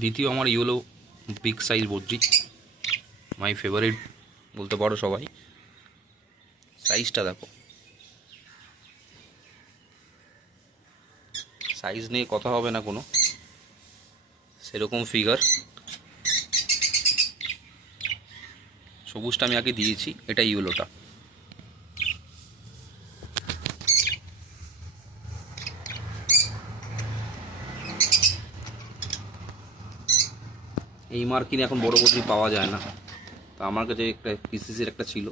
দ্বিতীয় আমার yellow big size বদ্রি, মাই ফেভারিট বলতে পারো সবাই। সাইজটা দেখো, সাইজ নিয়ে কথা হবে না কোনো, সেরকম ফিগার। সবুজটা আমি আগে দিয়েছি, এটা ইয়েলোটা। এই মার্কিনে এখন বড় বদ্রি পাওয়া যায় না, তো আমার কাছে একটা পিসিসির একটা ছিল।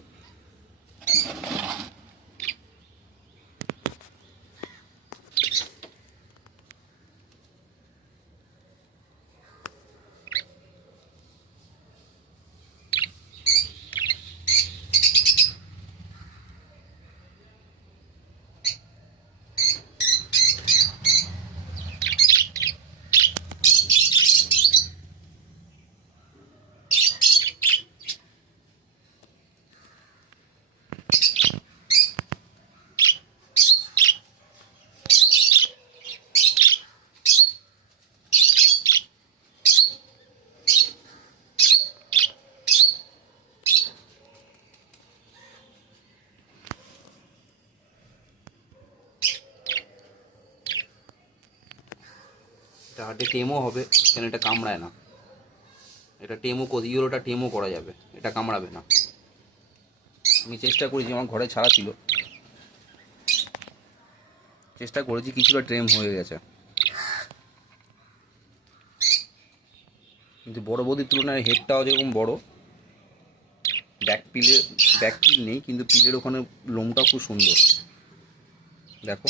এটা হাটে টেমও হবে, কেন এটা কামড়ায় না। এটা টেমও ইয়েলোটা টেমও করা যাবে, এটা কামড়াবে না। আমি চেষ্টা করেছি, আমার ঘরে ছাড়া ছিল, চেষ্টা করেছি, কিছুটা ট্রেম হয়ে গেছে। কিন্তু বড় বদির তুলনায় হেডটাও যেরকম বড়, ব্যাক পিল নেই, কিন্তু পিলের ওখানে লোমটাও খুব সুন্দর দেখো।